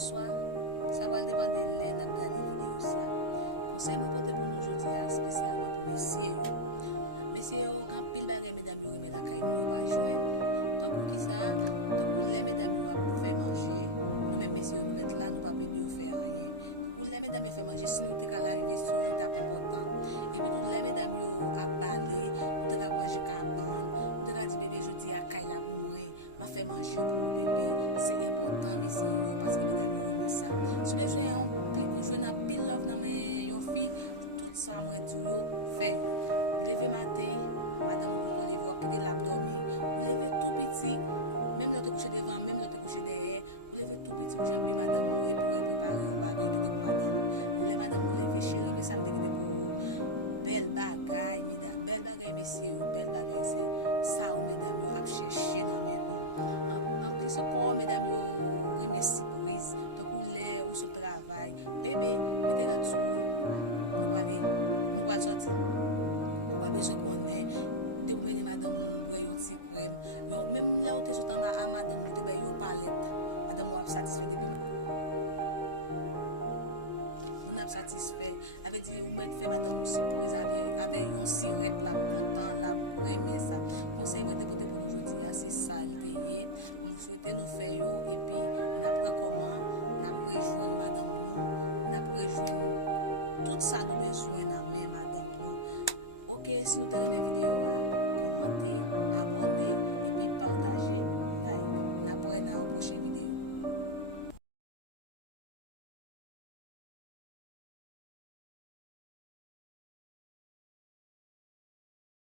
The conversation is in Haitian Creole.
swa, sa va depande lè nan gade video sa. Konsey mwen pote pou nou jodi a spesyalman pou mesye yo. Mesye yo, an pil bagay mesdames yo reme la kay nou yo pa jwen. Tan pou ki sa, tan pou lè mesdames yo ap fè manje, nou men mesye yo nou met la nou pa pe yo fè anye. Tan pou lè mesdames yo fè manje, si nou te ka la rive sur yon tap important. E pi nou lè mesdames yo ap bale, nou te ka waje kaban, nou te ka di bebe jodi a kay la moure, ma fè manje yo pou mon bebe. Se important mesye yo, paske mesdames yo reme sa. Sou ke jwen yon, te pou jwen ap pil love nan men yon fi, tout sa mwen tou yo fè. Leve matin, madame ou leve ou pide l'abdomen, ou leve tout petit, même là te coucher devant, même là te coucher derrière, ou leve tout petit, ou j'aime madame ou pour préparer un bagay de pour madame. Ou leve madame ou leve chérie, mais ça me dit pour belle bagaille, mesdames, belle bagaille messieurs, belle bagaille c'est ça ou mesdames ou ap chercher dans mes mains. En plus encore mesdames ou remercie brise, donc ou lè ou sur travail, bébé, mettez là dessous, nous aller, nous va sortir. Je connais, de connaître madame ou yon ti krem. Même là où tu es sur ta madame, tu te paye yon palette. Madame ou a satisfait